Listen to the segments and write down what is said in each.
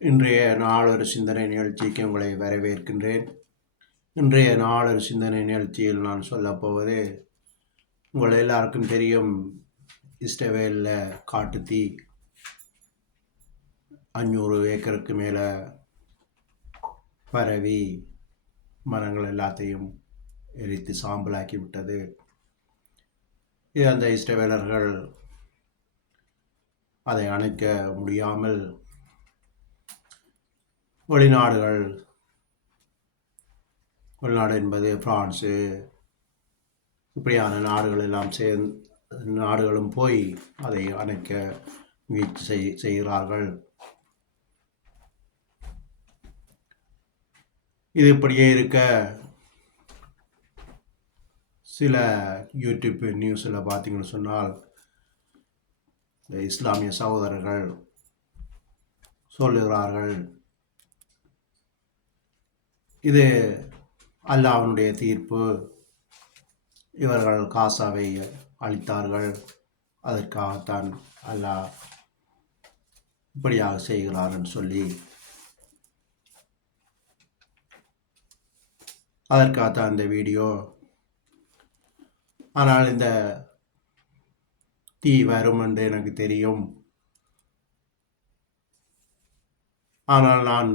இன்றைய நாளொரு சிந்தனை நிகழ்ச்சிக்கு உங்களை வரவேற்கின்றேன். இன்றைய நாளொரு சிந்தனை நிகழ்ச்சியில் நான் சொல்லப்போவது, உங்கள் எல்லாருக்கும் தெரியும், இஸ்ரவேலில் காட்டுத்தீ 500 ஏக்கருக்கு மேலே பரவி மரங்கள் எல்லாத்தையும் எரித்து சாம்பலாக்கி விட்டது. இது அந்த இஸ்ரவேலர்கள் அதை அணைக்க முடியாமல் வெளிநாடு என்பது பிரான்ஸு, இப்படியான நாடுகள் எல்லாம் நாடுகளும் போய் அதை அணைக்க முயற்சி செய்கிறார்கள். இது இப்படியே இருக்க, சில யூடியூப் நியூஸில் பார்த்தீங்கன்னு சொன்னால், இந்த இஸ்லாமிய சகோதரர்கள் சொல்லுகிறார்கள், இது அல்லாஹ்வுடைய தீர்ப்பு, இவர்கள் காசாவை அழித்தார்கள், அதற்காகத்தான் அல்லாஹ் இப்படியாக செய்கிறார்கள் சொல்லி, அதற்காகத்தான் இந்த வீடியோ. ஆனால் இந்த தீ வரும் என்று எனக்கு தெரியும். ஆனால் நான்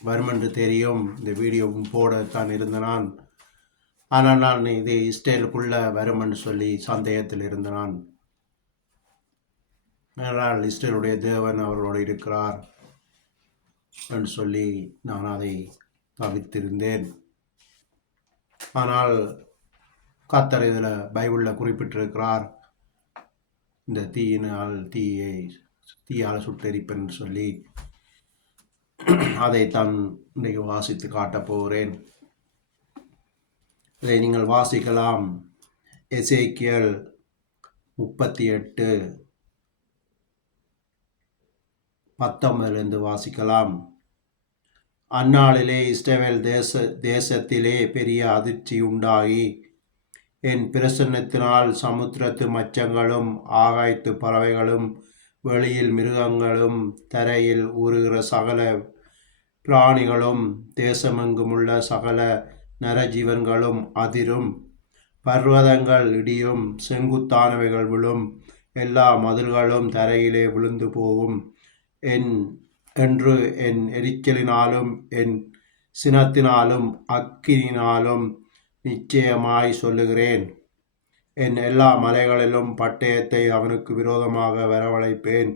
வரும் என்று தெரியும், இந்த வீடியோவும் போடத்தான் இருந்த நான். ஆனால் நான் இது இஸ்ரேலுக்குள்ள வரும் என்று சொல்லி சந்தேகத்தில் இருந்த நான். ஆனால் இஸ்ரேலுடைய தேவன் அவர்களோடு இருக்கிறார் என்று சொல்லி நான் அதை தவிர்த்திருந்தேன். ஆனால் கர்த்தர் இதில் பைபிளில் குறிப்பிட்டிருக்கிறார், இந்த தீயால் சுட்டெரிப்பேன் சொல்லி. அதைத்தான் இன்றைக்கு வாசித்து காட்டப் போகிறேன். இதை நீங்கள் வாசிக்கலாம். எசேக்கியேல் 38:19 வாசிக்கலாம். அந்நாளிலே இஸ்ரவேல் தேசத்திலே பெரிய அதிர்ச்சி உண்டாகி, என் பிரசன்னத்தினால் சமுத்திரத்து மச்சங்களும் ஆகாயத்து பறவைகளும் வெளியில் மிருகங்களும் தரையில் ஊறுகிற சகல பிராணிகளும் தேசமெங்குமுள்ள சகல நரஜீவன்களும் அதிரும். பர்வதங்கள் இடியும், செங்குத்தானவைகள் விழும், எல்லா மதில்களும் தரையிலே விழுந்து போகும் என்று என் எரிச்சலினாலும் என் சினத்தினாலும் அக்கினியினாலும் நிச்சயமாய் சொல்லுகிறேன். என் எல்லா மலைகளிலும் பட்டயத்தை அவனுக்கு விரோதமாக வரவழைப்பேன்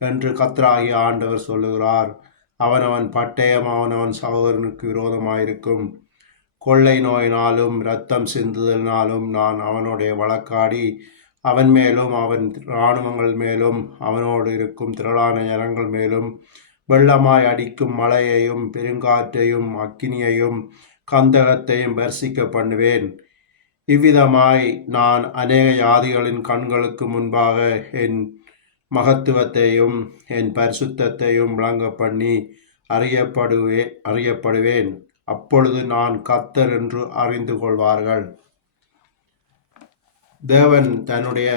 என்று கர்த்தராகிய ஆண்டவர் சொல்லுகிறார். அவனவன் பட்டயம் அவனவன் சகோதரனுக்கு விரோதமாயிருக்கும். கொள்ளை நோயினாலும் இரத்தம் சிந்துதலினாலும் நான் அவனுடைய வழக்காடி, அவன் மேலும் அவன் இராணுவங்கள் மேலும் அவனோடு இருக்கும் திரளான ஜனங்கள் மேலும் வெள்ளமாய் அடிக்கும் மழையையும் பெருங்காற்றையும் அக்கினியையும் கந்தகத்தையும் பரிசிக்க பண்ணுவேன். இவ்விதமாய் நான் அநேக ஜாதிகளின் கண்களுக்கு முன்பாக என் மகத்துவத்தையும் என் பரிசுத்தத்தையும் விளங்க பண்ணி அறியப்படுவேன். அப்பொழுது நான் கர்த்தர் என்று அறிந்து கொள்வார்கள். தேவன் தன்னுடைய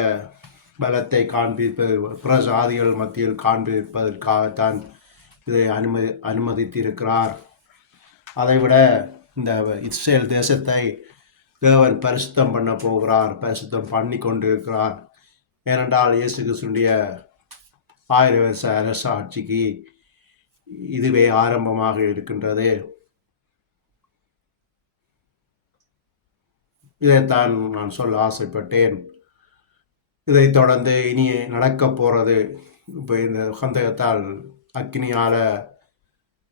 பலத்தை காண்பிப்பது பிற ஜாதிகள் மத்தியில் காண்பிப்பதற்காகத்தான் இதை அனுமதித்திருக்கிறார். அதைவிட இந்த இஸ்ரேல் தேசத்தை தேவன் பரிசுத்தம் பண்ண போகிறார், பரிசுத்தம் பண்ணி கொண்டிருக்கிறார். ஏனென்றால் இயேசு கிறிஸ்துவினுடைய 1000 வருஷ அரசாட்சிக்கு இதுவே ஆரம்பமாக இருக்கின்றது. இதைத்தான் நான் சொல்ல ஆசைப்பட்டேன். இதை தொடர்ந்து இனி நடக்க போகிறது, இப்போ இந்த கந்தகத்தால் அக்னியால்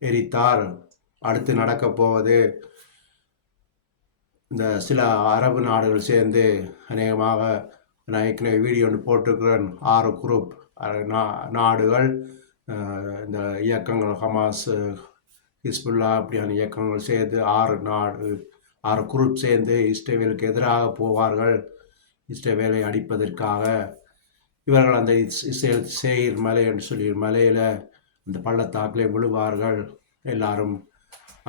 எரித்தார், அடுத்து நடக்க போவது, இந்த சில அரபு நாடுகள் சேர்ந்து அநேகமாக, நான் ஏற்கனவே வீடியோ ஒன்று போட்டிருக்கிறேன், 6 குரூப் நாடுகள், இந்த இயக்கங்கள் ஹமாஸ், ஹிஸ்புல்லா அப்படியான இயக்கங்கள் சேர்ந்து 6 குரூப் சேர்ந்து இஸ்ரேலுக்கு எதிராக போவார்கள். இஸ்ரேலை அடிப்பதற்காக இவர்கள் அந்த சேர் மலை என்று சொல்லி மலையில் அந்த பள்ளத்தாக்கிலே விழுவார்கள். எல்லாரும்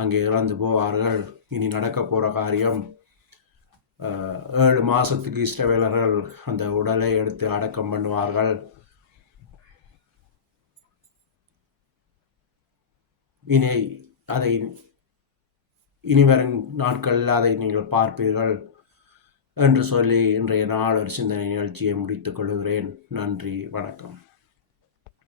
அங்கே இறந்து போவார்கள். இனி நடக்க போகிற காரியம், 7 மாதத்துக்கு இஸ்ரவேலர்கள் அந்த உடலை எடுத்து அடக்கம் பண்ணுவார்கள். இனி அதை இனிவரும் நாட்களில் அதை நீங்கள் பார்ப்பீர்கள் என்று சொல்லி இன்றைய நாள் ஒரு சிந்தனை நிகழ்ச்சியை முடித்துக் கொள்கிறேன். நன்றி, வணக்கம்.